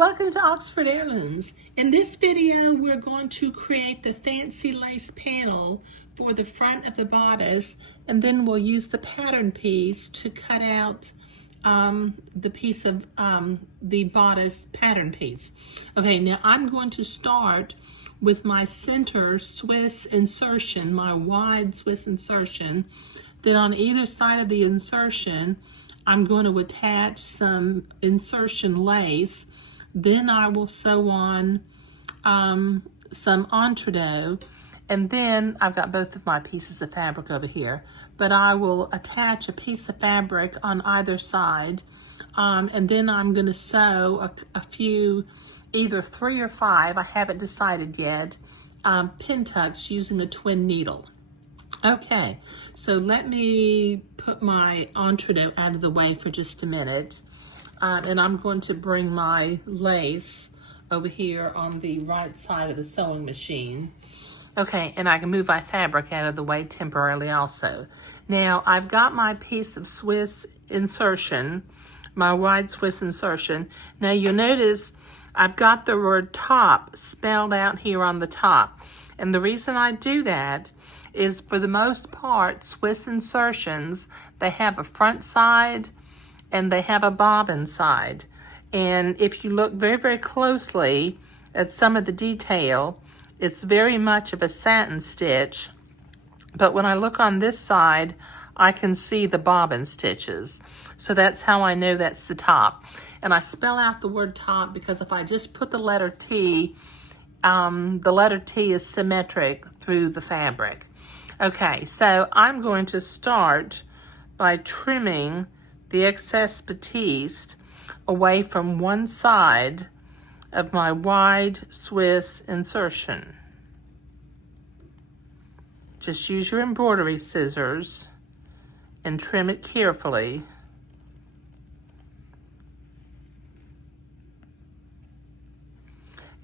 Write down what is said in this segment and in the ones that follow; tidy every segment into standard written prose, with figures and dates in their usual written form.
Welcome to Oxford Heirlooms. In this video, we're going to create the fancy lace panel for the front of the bodice, and then we'll use the pattern piece to cut out the piece of the bodice pattern piece. Okay, now I'm going to start with my center Swiss insertion, my wide Swiss insertion. Then on either side of the insertion, I'm going to attach some insertion lace. Then I will sew on some entredo, and then I've got both of my pieces of fabric over here, but I will attach a piece of fabric on either side, and then I'm going to sew a few, either 3 or 5, I haven't decided yet, pin tucks using a twin needle. Okay, so let me put my entredo out of the way for just a minute. And I'm going to bring my lace over here on the right side of the sewing machine. Okay, and I can move my fabric out of the way temporarily also. Now, I've got my piece of Swiss insertion, my wide Swiss insertion. Now, you'll notice I've got the word top spelled out here on the top. And the reason I do that is, for the most part, Swiss insertions, they have a front side and they have a bobbin side. And if you look very, very closely at some of the detail, it's very much of a satin stitch. But when I look on this side, I can see the bobbin stitches. So that's how I know that's the top. And I spell out the word top because if I just put the letter T is symmetric through the fabric. Okay, so I'm going to start by trimming the excess batiste away from one side of my wide Swiss insertion. Just use your embroidery scissors and trim it carefully.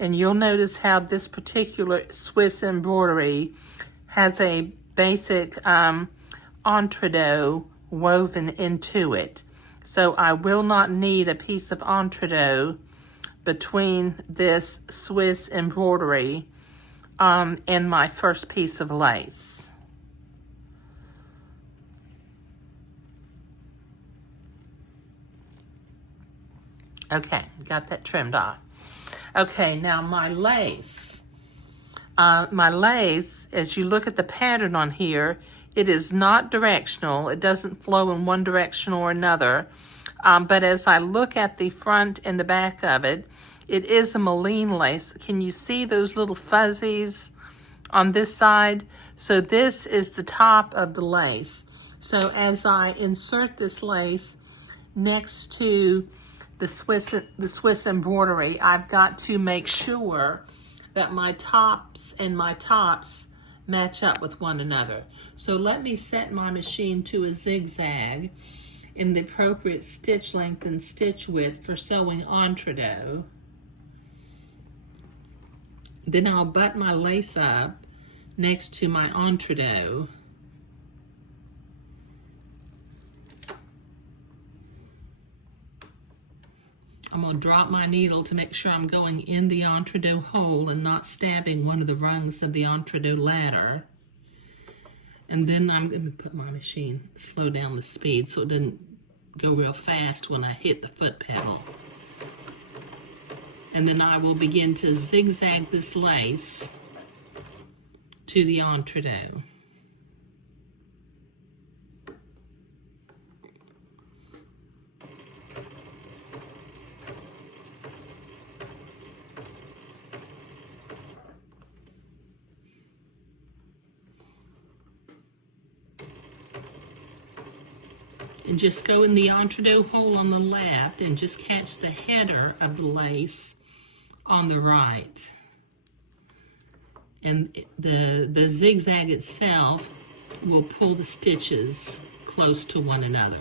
And you'll notice how this particular Swiss embroidery has a basic entredo woven into it. So I will not need a piece of entredo between this Swiss embroidery and my first piece of lace. Okay, got that trimmed off. Okay, now my lace. As you look at the pattern on here, it is not directional. It doesn't flow in one direction or another. But as I look at the front and the back of it, it is a Moline lace. Can you see those little fuzzies on this side? So this is the top of the lace. So as I insert this lace next to the Swiss embroidery, I've got to make sure that my tops and my tops match up with one another. So let me set my machine to a zigzag in the appropriate stitch length and stitch width for sewing entredo. Then I'll button my lace up next to my entredo. I'm going to drop my needle to make sure I'm going in the entredo hole and not stabbing one of the rungs of the entredo ladder. And then I'm going to put my machine, slow down the speed so it doesn't go real fast when I hit the foot pedal. And then I will begin to zigzag this lace to the entredo. And just go in the entredo hole on the left and just catch the header of the lace on the right. And the zigzag itself will pull the stitches close to one another.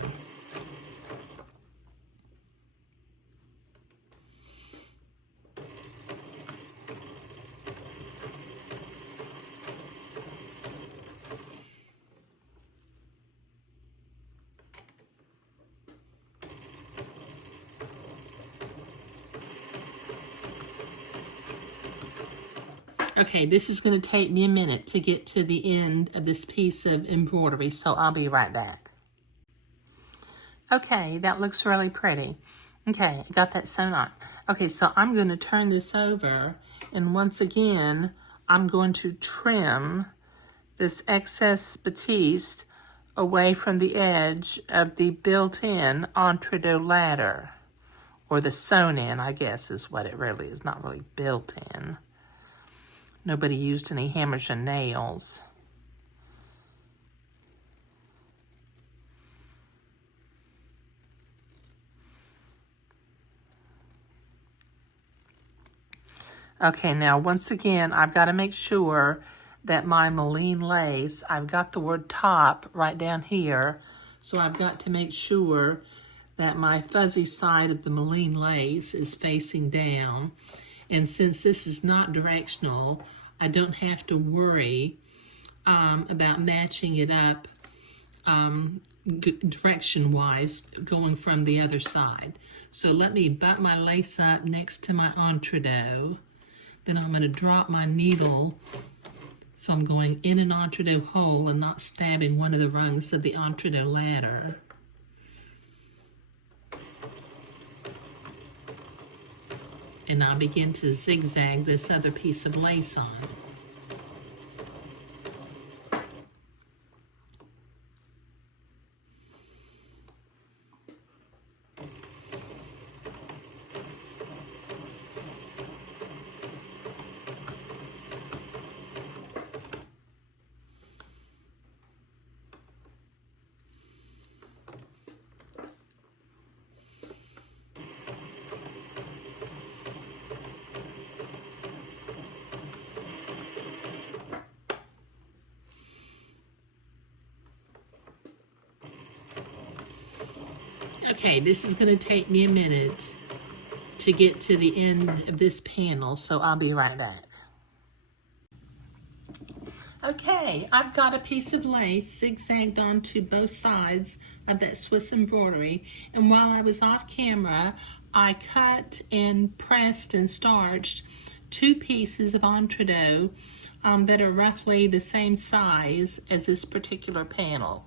Okay, this is going to take me a minute to get to the end of this piece of embroidery, so I'll be right back. Okay, that looks really pretty. Okay, I got that sewn on. Okay, so I'm going to turn this over, and once again, I'm going to trim this excess batiste away from the edge of the built-in entredo ladder, or the sewn-in, I guess is what it really is, not really built-in. Nobody used any hammers and nails. Okay, now once again, I've got to make sure that my Moline lace, I've got the word top right down here, so I've got to make sure that my fuzzy side of the Moline lace is facing down. And since this is not directional, I don't have to worry about matching it up direction-wise going from the other side. So let me butt my lace up next to my entredo. Then I'm going to drop my needle, so I'm going in an entredo hole and not stabbing one of the rungs of the entredo ladder. And I'll begin to zigzag this other piece of lace on. Okay, this is going to take me a minute to get to the end of this panel, so I'll be right back. Okay, I've got a piece of lace zigzagged onto both sides of that Swiss embroidery, and while I was off camera, I cut and pressed and starched two pieces of entredo that are roughly the same size as this particular panel.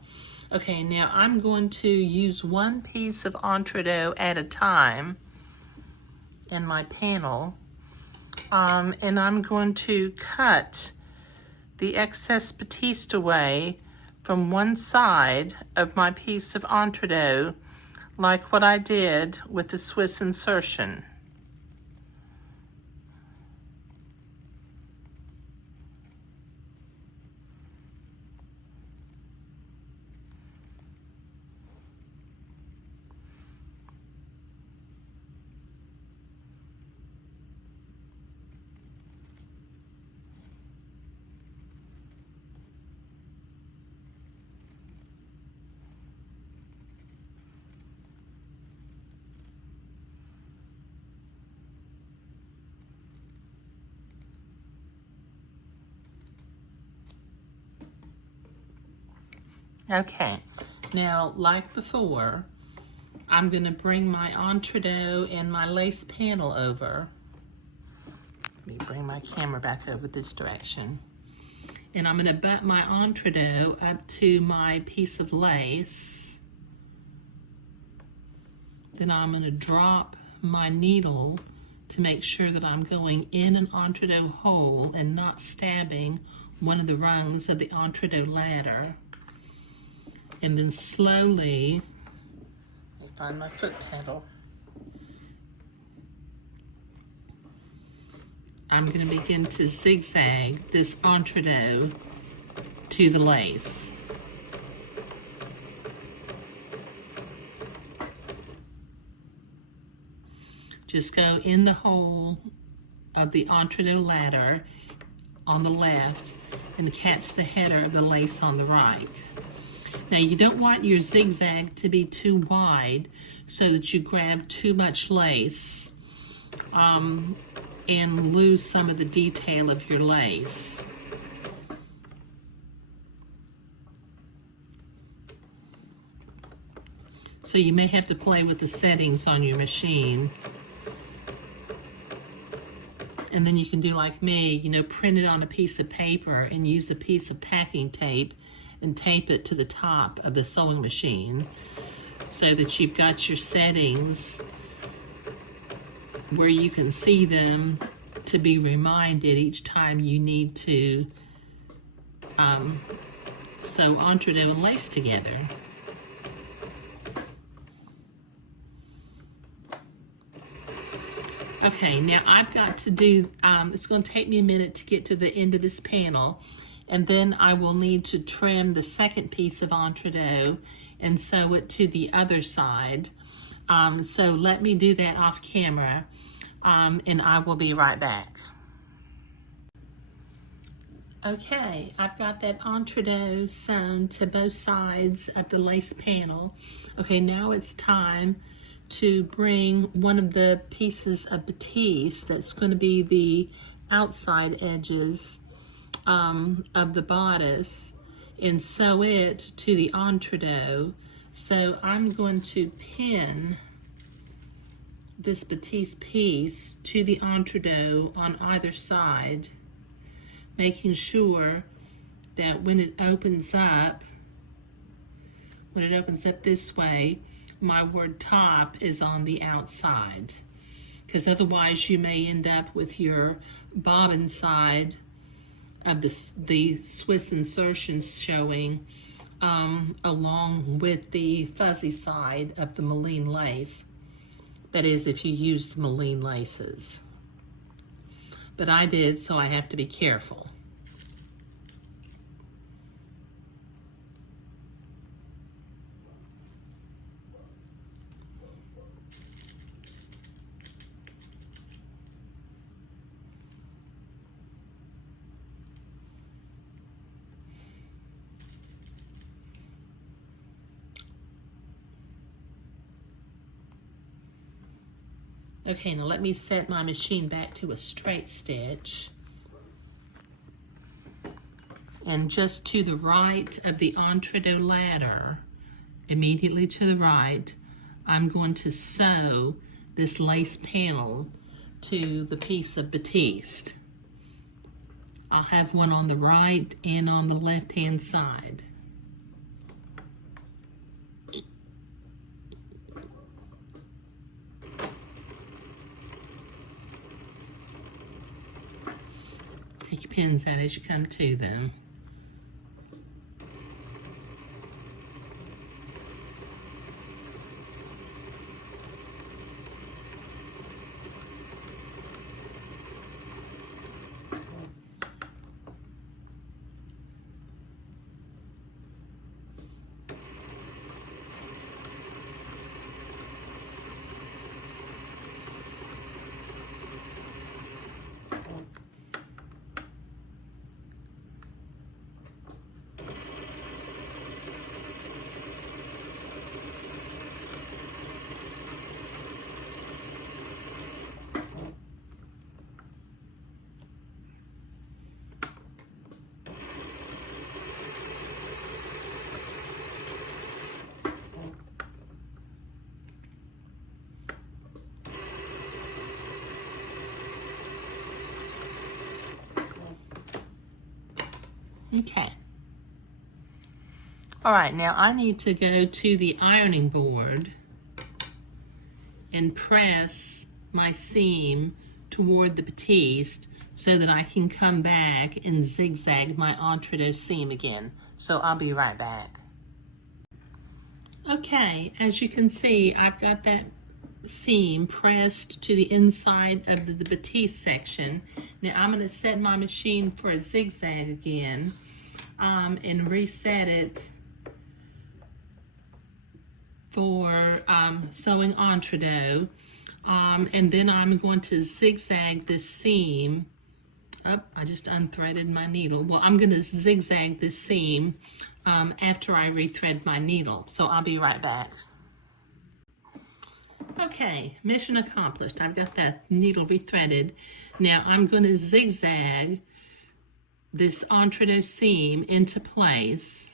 Okay, now I'm going to use one piece of entredo at a time in my panel, and I'm going to cut the excess batiste away from one side of my piece of entredo, like what I did with the Swiss insertion. Okay, now like before, I'm going to bring my entredo and my lace panel over. Let me bring my camera back over this direction. And I'm going to butt my entredo up to my piece of lace. Then I'm going to drop my needle to make sure that I'm going in an entredo hole and not stabbing one of the rungs of the entredo ladder. And then slowly, let me find my foot pedal. I'm going to begin to zigzag this entredo to the lace. Just go in the hole of the entredo ladder on the left and catch the header of the lace on the right. Now you don't want your zigzag to be too wide so that you grab too much lace and lose some of the detail of your lace. So you may have to play with the settings on your machine. And then you can do like me, you know, print it on a piece of paper and use a piece of packing tape and tape it to the top of the sewing machine so that you've got your settings where you can see them to be reminded each time you need to sew entredo and lace together. Okay, now I've got to do, it's going to take me a minute to get to the end of this panel, and then I will need to trim the second piece of entredo and sew it to the other side. So let me do that off camera, and I will be right back. Okay, I've got that entredo sewn to both sides of the lace panel. Okay, now it's time to bring one of the pieces of bodice that's going to be the outside edges of the bodice and sew it to the entredo. So I'm going to pin this bodice piece to the entredo on either side, making sure that when it opens up this way, my word top is on the outside, because otherwise you may end up with your bobbin side of the Swiss insertions showing along with the fuzzy side of the Moline lace. That is, if you use Moline laces. But I did, so I have to be careful. Okay, now let me set my machine back to a straight stitch. And just to the right of the entredo ladder, immediately to the right, I'm going to sew this lace panel to the piece of bodice. I'll have one on the right and on the left-hand side. Take your pins out as you come to them. Okay. All right, now I need to go to the ironing board and press my seam toward the bodice so that I can come back and zigzag my entredo seam again. So I'll be right back. Okay, as you can see, I've got that seam pressed to the inside of the bodice section. Now I'm going to set my machine for a zigzag again and reset it for sewing entredo, and then I'm going to zigzag this seam. Oh, I just unthreaded my needle. Well, I'm going to zigzag this seam after I rethread my needle, so I'll be right back. Okay, mission accomplished. I've got that needle rethreaded. Now I'm going to zigzag this entredo seam into place.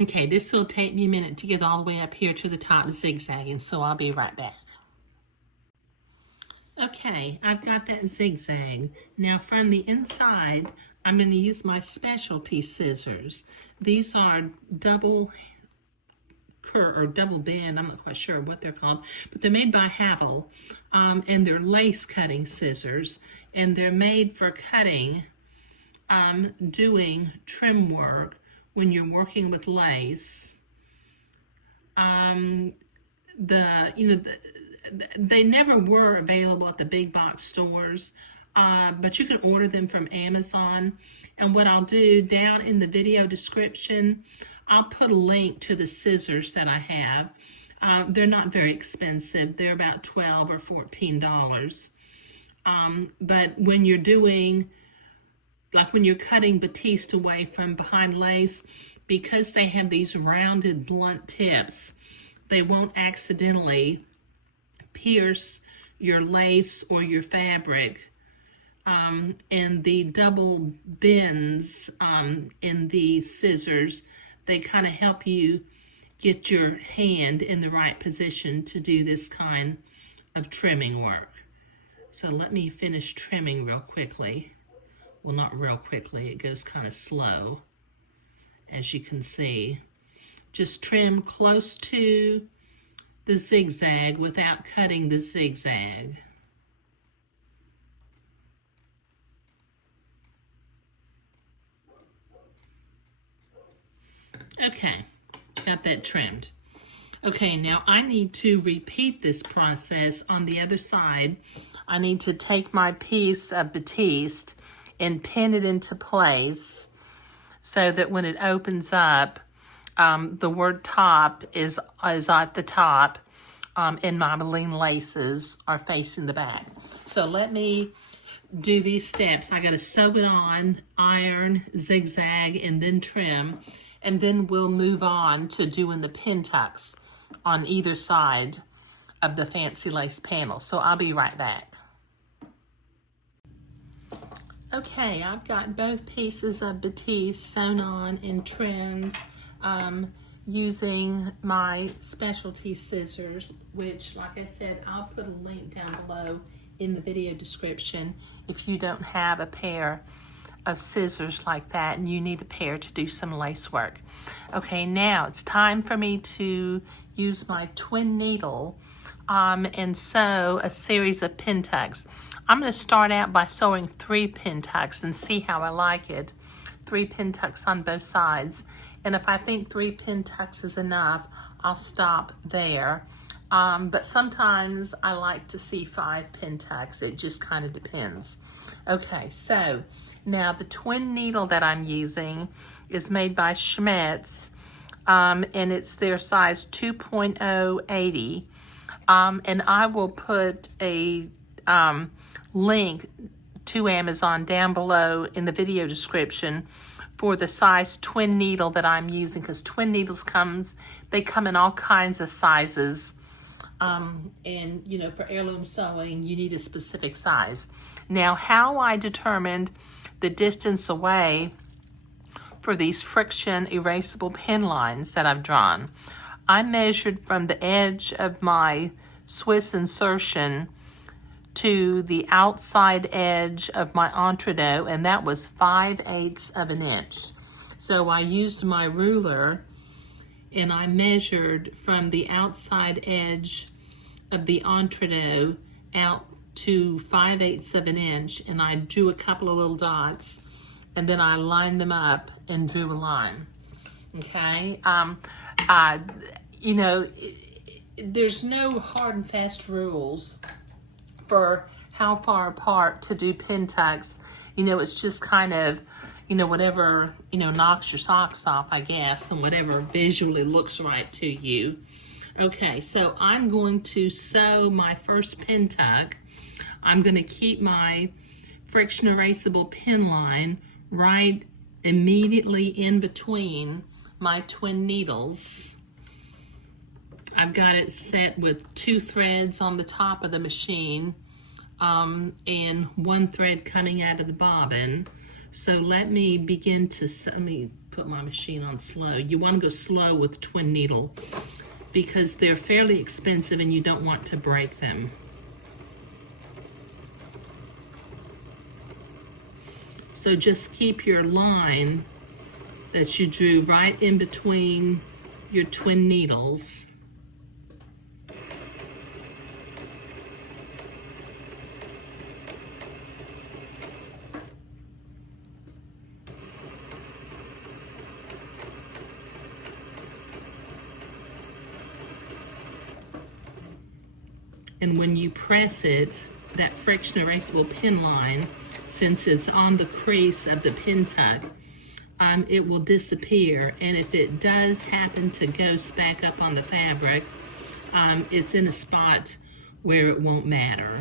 Okay, this will take me a minute to get all the way up here to the top zigzagging, so I'll be right back. Okay, I've got that zigzag. Now from the inside, I'm going to use my specialty scissors. These are double or double bend, I'm not quite sure what they're called, but they're made by Havel, and they're lace cutting scissors, and they're made for cutting, doing trim work when you're working with lace. They never were available at the big box stores, but you can order them from Amazon. And what I'll do down in the video description, I'll put a link to the scissors that I have. They're not very expensive. They're about $12 or $14. But when you're doing, like when you're cutting batiste away from behind lace, because they have these rounded blunt tips, they won't accidentally pierce your lace or your fabric. And the double bends in the scissors, they kind of help you get your hand in the right position to do this kind of trimming work. So let me finish trimming real quickly. Well, not real quickly, it goes kind of slow, as you can see. Just trim close to the zigzag without cutting the zigzag. Okay, got that trimmed. Okay, now I need to repeat this process on the other side. I need to take my piece of batiste and pin it into place so that when it opens up, the word top is at the top, and my Moline laces are facing the back. So let me do these steps. I got to sew it on, iron, zigzag, and then trim. And then we'll move on to doing the pin tucks on either side of the fancy lace panel. So I'll be right back. Okay, I've got both pieces of batiste sewn on and trimmed using my specialty scissors, which, like I said, I'll put a link down below in the video description if you don't have a pair of scissors like that and you need a pair to do some lace work. Okay, now it's time for me to use my twin needle and sew a series of pin tucks. I'm going to start out by sewing 3 pin tucks and see how I like it. 3 pin tucks on both sides. And if I think 3 pin tucks is enough, I'll stop there. But sometimes I like to see 5 pin tucks. It just kind of depends. Okay, so now the twin needle that I'm using is made by Schmetz, and it's their size 2.080. And I will put a link to Amazon down below in the video description for the size twin needle that I'm using, because twin needles come in all kinds of sizes. And you know, for heirloom sewing, you need a specific size. Now, how I determined the distance away for these friction erasable pin lines that I've drawn, I measured from the edge of my Swiss insertion to the outside edge of my entredo, and that was 5/8 of an inch. So I used my ruler and I measured from the outside edge of the entredo out to 5/8 of an inch, and I drew a couple of little dots, and then I lined them up and drew a line. Okay, you know, there's no hard and fast rules for how far apart to do pin tucks. You know, it's just kind of, you know, whatever, you know, knocks your socks off, I guess, and whatever visually looks right to you. Okay, so I'm going to sew my first pin tuck. I'm going to keep my friction erasable pin line right immediately in between my twin needles. I've got it set with 2 threads on the top of the machine and 1 thread coming out of the bobbin. So let me begin to, let me put my machine on slow. You want to go slow with twin needle because they're fairly expensive and you don't want to break them. So just keep your line that you drew right in between your twin needles. And when you press it, that friction erasable pin line, since it's on the crease of the pin tuck, it will disappear. And if it does happen to ghost back up on the fabric, it's in a spot where it won't matter.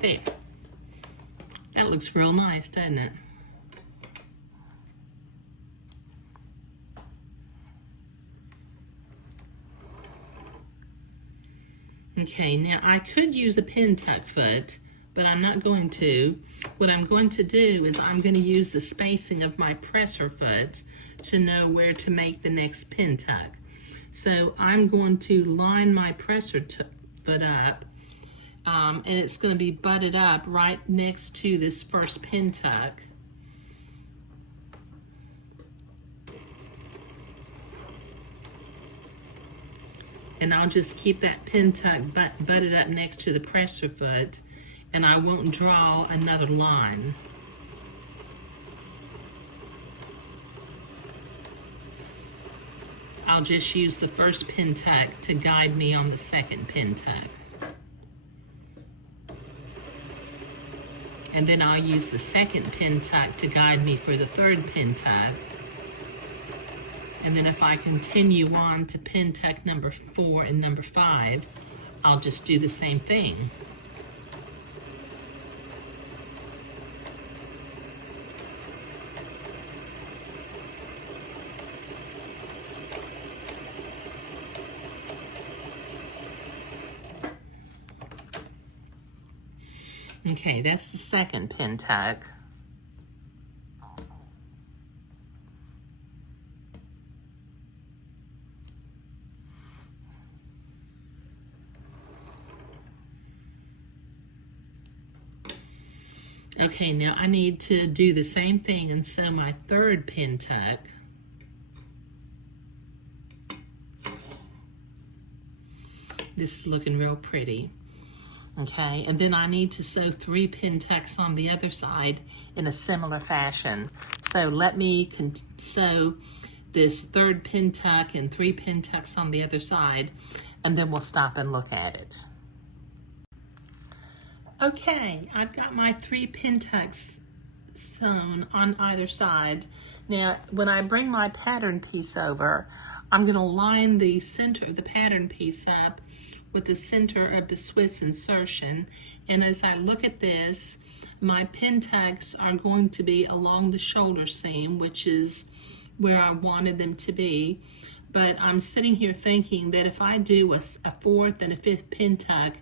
There. That looks real nice, doesn't it? Okay, now I could use a pin tuck foot, but I'm not going to. What I'm going to do is I'm going to use the spacing of my presser foot to know where to make the next pin tuck. So I'm going to line my presser foot up, and it's going to be butted up right next to this first pin tuck. And I'll just keep that pin tuck butted up next to the presser foot, and I won't draw another line. I'll just use the first pin tuck to guide me on the second pin tuck. And then I'll use the second pin tuck to guide me for the third pin tuck. And then if I continue on to pin tuck number 4 and number 5, I'll just do the same thing. Okay, that's the second pin tuck. Okay, now I need to do the same thing and sew my third pin tuck. This is looking real pretty. Okay, and then I need to sew 3 pin tucks on the other side in a similar fashion. So let me sew this third pin tuck and 3 pin tucks on the other side, and then we'll stop and look at it. Okay, I've got my 3 pin tucks sewn on either side. Now, when I bring my pattern piece over, I'm going to line the center of the pattern piece up with the center of the Swiss insertion. And as I look at this, my pin tucks are going to be along the shoulder seam, which is where I wanted them to be. But I'm sitting here thinking that if I do a 4th and a 5th pin tuck,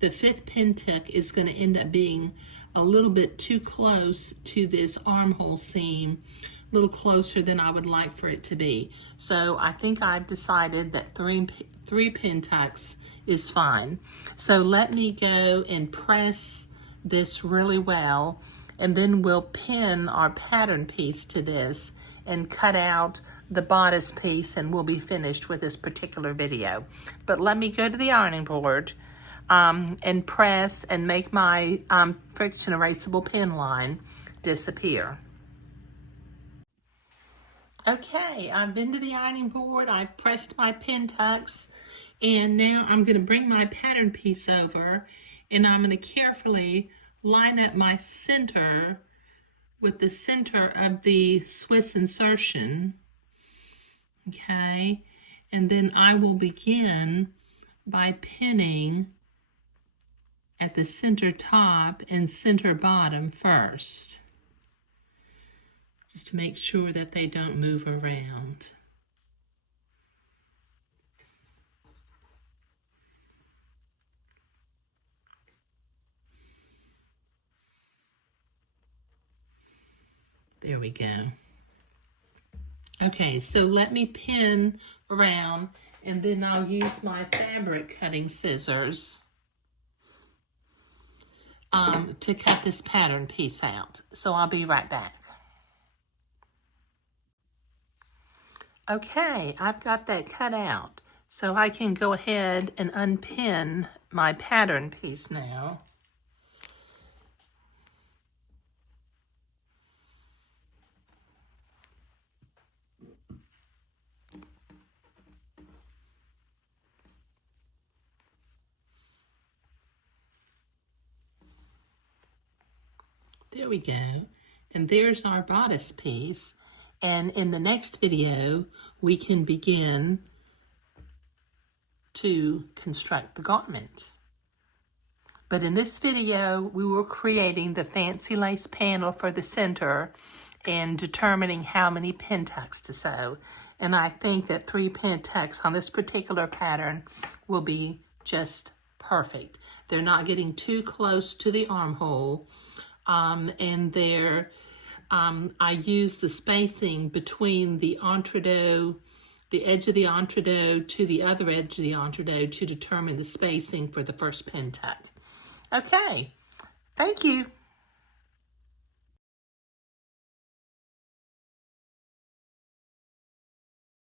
the 5th pin tuck is going to end up being a little bit too close to this armhole seam, a little closer than I would like for it to be. So I think I've decided that 3 pin tucks is fine. So let me go and press this really well, and then we'll pin our pattern piece to this and cut out the bodice piece, and we'll be finished with this particular video. But let me go to the ironing board and press and make my friction erasable pin line disappear. Okay, I've been to the ironing board, I've pressed my pin tucks, and now I'm going to bring my pattern piece over, and I'm going to carefully line up my center with the center of the Swiss insertion. Okay, and then I will begin by pinning at the center top and center bottom first. just to make sure that they don't move around. There we go. Okay, so let me pin around, and then I'll use my fabric cutting scissors to cut this pattern piece out. So I'll be right back. Okay, I've got that cut out. So I can go ahead and unpin my pattern piece now. There we go. And there's our bodice piece. And in the next video, we can begin to construct the garment. But in this video, we were creating the fancy lace panel for the center and determining how many pin tucks to sew. And I think that 3 pin tucks on this particular pattern will be just perfect. They're not getting too close to the armhole. And they're, I use the spacing between the entredo, the edge of the entredo to the other edge of the entredo to determine the spacing for the first pin tuck. Okay, thank you.